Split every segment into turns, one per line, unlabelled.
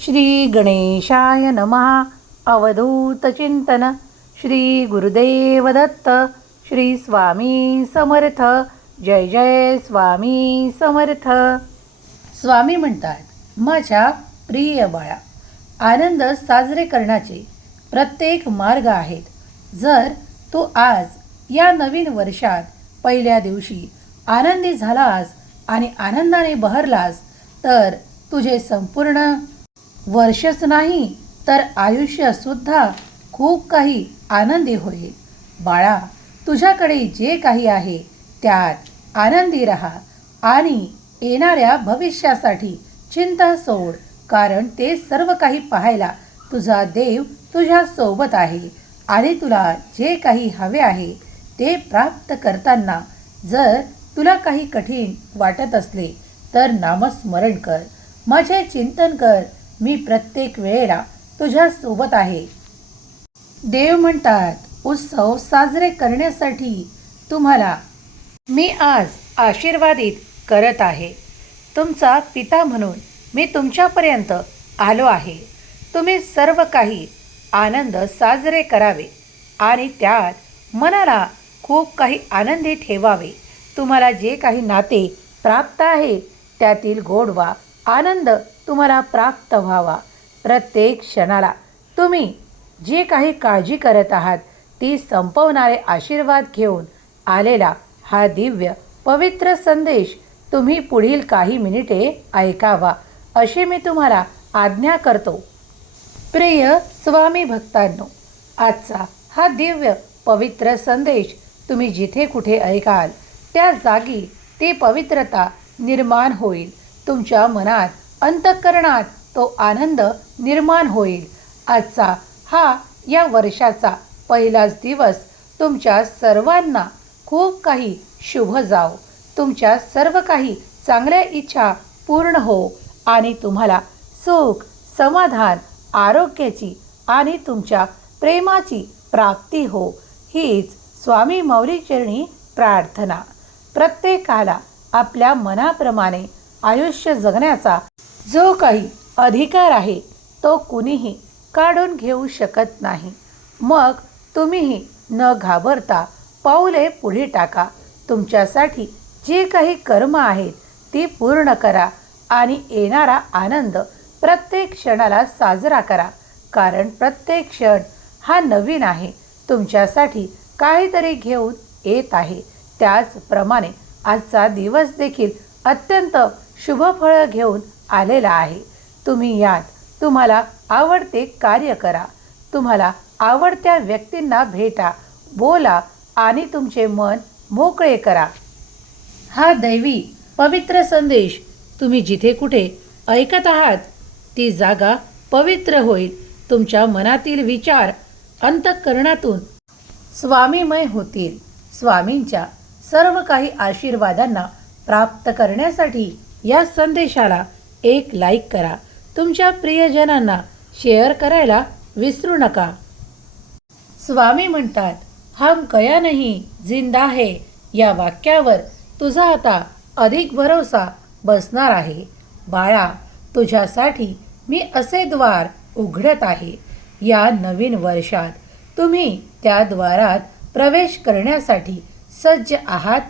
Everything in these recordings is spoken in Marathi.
श्री गणेशाय नमः अवधूतचिंतन श्री गुरुदेव दत्त। श्री स्वामी समर्थ। जय जय स्वामी समर्थ। स्वामी म्हणतात माझ्या प्रिय बाळा आनंद साजरे करण्याचे प्रत्येक मार्ग आहेत. जर तू आज या नवीन वर्षात पहिल्या दिवशी आनंदी झालास आणि आनंदाने बहरलास तर तुझे संपूर्ण वर्षच नाही तर आयुष्यसुद्धा खूप काही आनंदी होईल. बाळा तुझ्याकडे जे काही आहे त्यात आनंदी राहा आणि येणाऱ्या भविष्यासाठी चिंता सोड कारण ते सर्व काही पाहायला तुझा देव तुझ्यासोबत आहे आणि तुला जे काही हवे आहे ते प्राप्त करताना जर तुला काही कठीण वाटत असले तर नामस्मरण कर. माझे चिंतन कर. मी प्रत्येक वेळेला तुझ्यासोबत आहे. देव म्हणतात उत्सव साजरे करण्यासाठी तुम्हाला मी आज आशीर्वादित करत आहे. तुमचा पिता म्हणून मी तुमच्यापर्यंत आलो आहे. तुम्ही सर्व काही आनंद साजरे करावे आणि त्यात मनाला खूप काही आनंदी ठेवावे. तुम्हाला जे काही नाते प्राप्त आहे त्यातील गोडवा आनंद तुम्हाला प्राप्त व्हावा. प्रत्येक क्षणाला. तुम्ही जे काही काळजी करत आहात ती संपवणारे आशीर्वाद घेऊन आलेला हा दिव्य पवित्र संदेश तुम्ही पुढील काही मिनिटे ऐकावा अशी मी तुम्हाला आज्ञा करतो. प्रिय स्वामी भक्तांनो आजचा हा दिव्य पवित्र संदेश तुम्ही जिथे कुठे ऐकाल त्या जागी ती पवित्रता निर्माण होईल. तुमच्या मनात अंतःकरणात तो आनंद निर्माण होईल. आजचा हा या वर्षाचा पहिलाच दिवस. तुमच्या सर्वांना खूप काही शुभ जाओ. तुमच्या सर्व काही चांगल्या इच्छा पूर्ण हो आणि तुम्हाला सुख समाधान आरोग्याची आणि तुमच्या प्रेमाची प्राप्ती हो. हीच स्वामी मौलीचरणी प्रार्थना. प्रत्येकाला आपल्या मनाप्रमाणे आयुष्य जगण्याचा जो काही अधिकार आहे तो कुणीही काढून घेऊ शकत नाही. मग तुम्हीही न घाबरता पाऊले पुढे टाका. तुमच्यासाठी जे काही कर्म आहेत ती पूर्ण करा आणि येणारा आनंद प्रत्येक क्षणाला साजरा करा. कारण प्रत्येक क्षण हा नवीन आहे. तुमच्यासाठी काहीतरी घेऊन येत आहे. त्याचप्रमाणे आजचा दिवस देखील अत्यंत शुभफळ घेऊन आलेला आहे. तुम्ही यात तुम्हाला आवडते कार्य करा. तुम्हाला आवडत्या व्यक्तींना भेटा बोला आणि तुमचे मन मोकळे करा. हा दैवी पवित्र संदेश तुम्ही जिथे कुठे ऐकत आहात ती जागा पवित्र होईल. तुमच्या मनातील विचार अंतःकरणातून स्वामीमय होतील. स्वामींच्या सर्व काही आशीर्वादांना प्राप्त करण्यासाठी या संदेशाला एक लाईक करा. तुमच्या प्रियजनांना शेअर करायला विसरू नका. स्वामी म्हणतात हम कया नाही जिंदा है. या वाक्यावर तुझा आता अधिक भरोसा बसणार आहे. बाळा तुझ्यासाठी मी असे द्वार उघडत आहे. या नवीन वर्षात तुम्ही त्या द्वारात प्रवेश करण्यासाठी सज्ज आहात.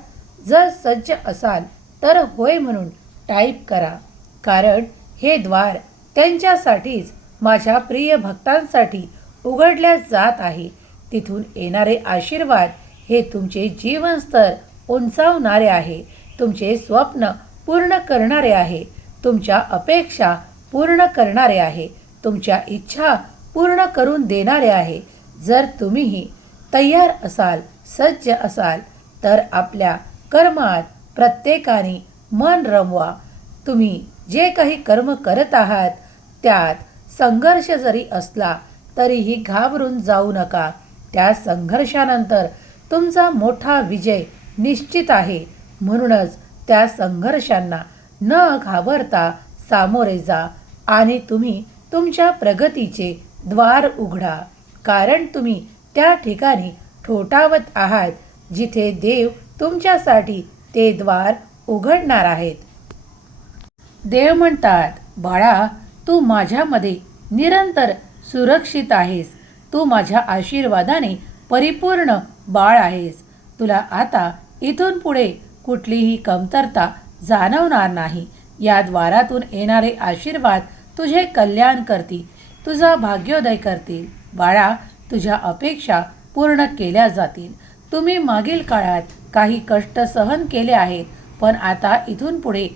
जर सज्ज असाल तर होय म्हणून टाईप करा. कारण हे द्वार त्यांच्यासाठीच माझ्या प्रिय भक्तांसाठी उघडल्या जात आहे. तिथून येणारे आशीर्वाद हे तुमचे जीवनस्तर उंचावणारे आहे. तुमचे स्वप्न पूर्ण करणारे आहे. तुमच्या अपेक्षा पूर्ण करणारे आहे. तुमच्या इच्छा पूर्ण करून देणारे आहे. जर तुम्हीही तयार असाल सज्ज असाल तर आपल्या कर्मात प्रत्येकाने मन रमवा. तुम्ही जे काही कर्म करत आहात त्यात संघर्ष जरी असला तरीही घाबरून जाऊ नका. त्या संघर्षानंतर तुमचा मोठा विजय निश्चित आहे. म्हणूनच त्या संघर्षांना न घाबरता सामोरे जा आणि तुम्ही तुमच्या प्रगतीचे द्वार उघडा. कारण तुम्ही त्या ठिकाणी ठोठावत आहात जिथे देव तुमच्यासाठी ते द्वार उघडणार आहेत. देव म्हणतात बाळा तू माझ्यामध्ये निरंतर सुरक्षित आहेस. तू माझ्या आशीर्वादाने परिपूर्ण बाळ आहेस. तुला आता इथून पुढे कुठलीही कमतरता जाणवणार नाही. या द्वारातून येणारे आशीर्वाद तुझे कल्याण करतील. तुझा भाग्योदय करतील. बाळा तुझ्या अपेक्षा पूर्ण केल्या जातील. तुम्ही मागील काळात काही कष्ट सहन केले आहेत पण आता इथून पुढे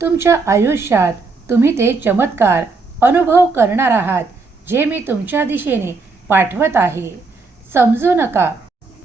तुमच्या आयुष्यात तुम्ही ते चमत्कार अनुभव करणार आहात जे मी तुमच्या दिशेने पाठवत आहे. समजू नका.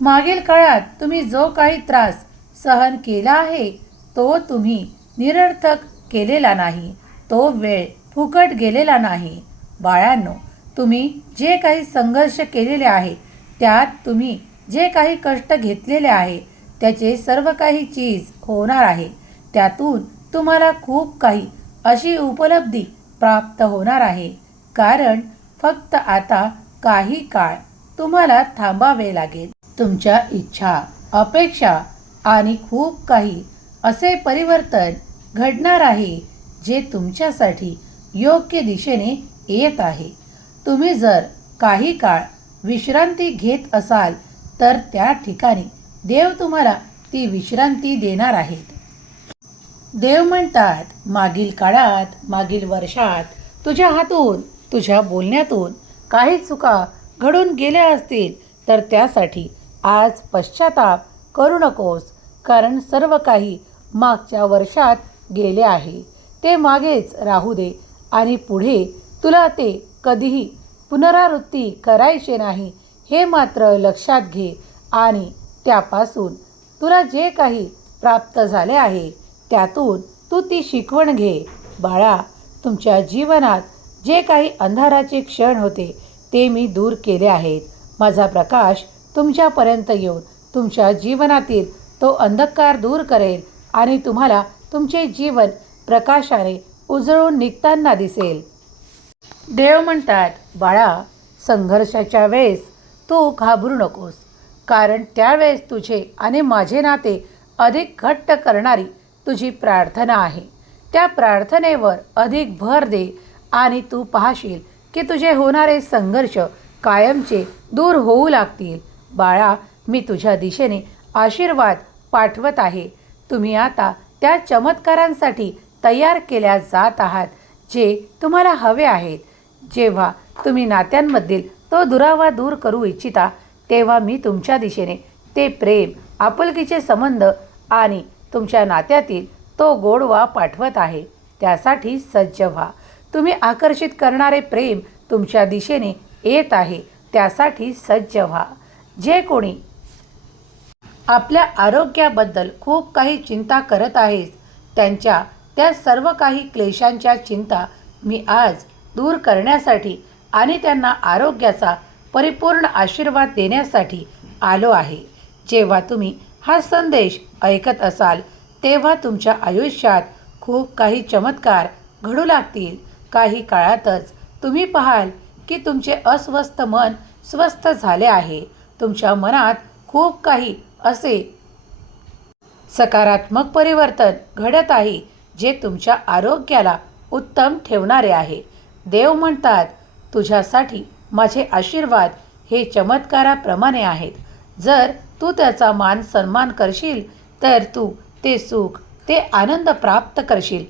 मागील काळात तुम्ही जो काही त्रास सहन केला आहे तो तुम्ही निरर्थक केलेला नाही. तो वेळ फुकट गेलेला नाही. बाळांनो तुम्ही जे काही संघर्ष केलेले आहे त्यात तुम्ही जे काही कष्ट घेतलेले आहे त्याचे सर्व काही चीज होणार आहे. त्यातून तुम्हाला खूप काही अशी उपलब्धी प्राप्त होणार आहे. कारण फक्त आता काही काळ तुम्हाला थांबावे लागेल. तुमच्या इच्छा अपेक्षा आणि खूप काही असे परिवर्तन घडणार आहे जे तुमच्यासाठी योग्य दिशेने येत आहे. तुम्ही जर काही काळ विश्रांती घेत असाल तर त्या ठिकाणी देव तुम्हाला ती विश्रांती देणार आहेत. देव म्हणतात मागील काळात मागील वर्षात तुझ्या हातून तुझ्या बोलण्यातून काही चुका घडून गेल्या असतील तर त्यासाठी आज पश्चाताप करू नकोस कारण सर्व काही मागच्या वर्षात गेले आहे. ते मागेच राहू दे आणि पुढे तुला ते कधीही पुनरावृत्ती करायचे नाही हे मात्र लक्षात घे आणि त्यापासून तुला जे काही प्राप्त झाले आहे त्यातून तू ती शिकवण घे. बाळा तुमच्या जीवनात जे काही अंधाराचे क्षण होते ते मी दूर केले आहेत. माझा प्रकाश तुमच्यापर्यंत येऊन तुमच्या जीवनातील तो अंधकार दूर करेल आणि तुम्हाला तुमचे जीवन प्रकाशाने उजळून निघताना दिसेल. देव म्हणतात बाळा संघर्षाच्या वेळेस तू घाबरू नकोस. कारण त्यावेळेस तुझे आणि माझे नाते अधिक घट्ट करणारी तुझी प्रार्थना आहे. त्या प्रार्थनेवर अधिक भर दे आणि तू पाहशील की तुझे होणारे संघर्ष कायमचे दूर होऊ लागतील. बाळा मी तुझ्या दिशेने आशीर्वाद पाठवत आहे. तुम्ही आता त्या चमत्कारांसाठी तयार केल्या जात आहात जे तुम्हाला हवे आहेत. जेव्हा तुम्ही नात्यांमधील तो दुरावा दूर करू इच्छिता तेव्हा मी तुमच्या दिशेने ते प्रेम आपुलकीचे संबंध आणि तुमच्या नात्यातील तो गोडवा पाठवत आहे. त्यासाठी सज्ज व्हा. तुम्ही आकर्षित करणारे प्रेम तुमच्या दिशेने येत आहे. त्यासाठी सज्ज व्हा. जे कोणी आपल्या आरोग्याबद्दल खूप काही चिंता करत आहेत त्यांच्या त्या सर्व काही क्लेशांच्या चिंता मी आज दूर करण्यासाठी आणि त्यांना आरोग्याचा परिपूर्ण आशीर्वाद देण्यासाठी आलो आहे. जेव्हा तुम्ही हा संदेश ऐकत असाल तेव्हा तुमच्या आयुष्यात खूप काही चमत्कार घडू लागतील. काही काळातच तुम्ही पाहाल की तुमचे अस्वस्थ मन स्वस्थ झाले आहे. तुमच्या मनात खूप काही असे सकारात्मक परिवर्तन घडत आहे जे तुमच्या आरोग्याला उत्तम ठेवणारे आहे. देव म्हणतात तुझ्यासाठी माझे आशीर्वाद हे चमत्काराप्रमाणे आहेत. जर तू त्याचा मान सन्मान करशील तर तू ते सुख ते आनंद प्राप्त करशील.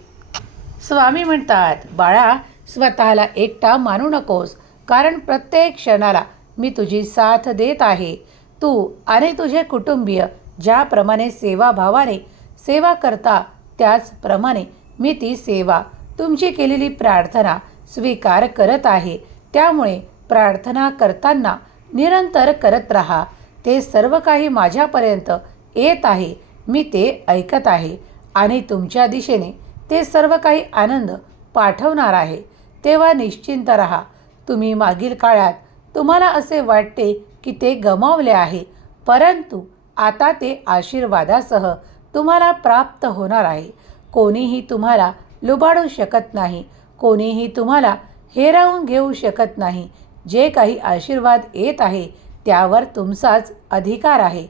स्वामी म्हणतात बाळा स्वतःला एकटा मानू नकोस कारण प्रत्येक क्षणाला मी तुझी साथ देत आहे. तू आणि तुझे कुटुंबीय ज्याप्रमाणे सेवाभावाने सेवा करता त्याचप्रमाणे मी ती सेवा तुमची केलेली प्रार्थना स्वीकार करत आहे. त्यामुळे प्रार्थना करताना निरंतर करत राहा. ते सर्व काही माझ्यापर्यंत येत आहे मी ते ऐकत आहे. आणि तुमच्या दिशेने ते सर्व काही आनंद पाठवणार आहे. तेव्हा निश्चिंत राहा. तुम्ही मागील काळात तुम्हाला असे वाटते की ते गमावले आहे परंतु आता ते आशीर्वादासह तुम्हाला प्राप्त होणार आहे. कोणीही तुम्हाला लुबाडू शकत नाही कोणीही तुम्हाला हेरावून घेऊ शकत नाही. जे काही आशीर्वाद येत आहे त्यावर तुमचाच अधिकार आहे.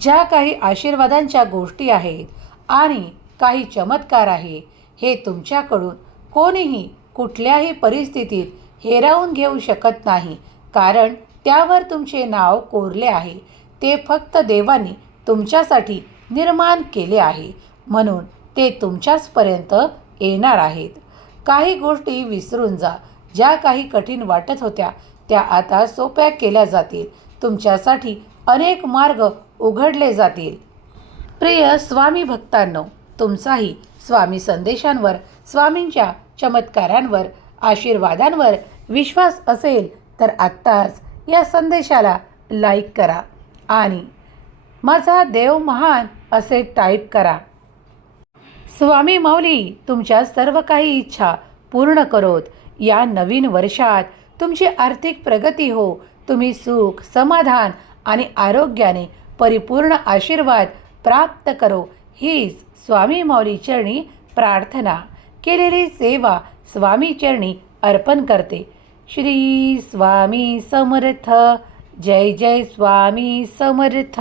ज्या काही आशीर्वादांच्या गोष्टी आहेत आणि काही चमत्कार आहे हे तुमच्याकडून कोणीही कुठल्याही परिस्थितीत हेरावून घेऊ शकत नाही कारण त्यावर तुमचे नाव कोरले आहे. ते फक्त देवाने तुमच्यासाठी निर्माण केले आहे म्हणून ते तुमच्याचपर्यंत येणार आहेत. काही गोष्टी विसरून जा ज्या काही कठीण वाटत होत्या त्या आता सोप्या केल्या जातील. तुमच्यासाठी अनेक मार्ग उघडले जातील. प्रिय स्वामी भक्तांनो तुमचाही स्वामी संदेशांवर स्वामींच्या चमत्कारांवर आशीर्वादांवर विश्वास असेल तर आत्ताच या संदेशाला लाईक करा आणि माझा देव महान असे टाईप करा. स्वामी माऊली तुमच्या सर्व काही इच्छा पूर्ण करोत. या नवीन वर्षात तुमची आर्थिक प्रगती हो तुम्ही सुख समाधान आणि आरोग्याने परिपूर्ण आशीर्वाद प्राप्त करो. हीच स्वामी माऊली चरणी प्रार्थना. केलेली सेवा स्वामी चरणी अर्पण करते. श्री स्वामी समर्थ. जय जय स्वामी समर्थ.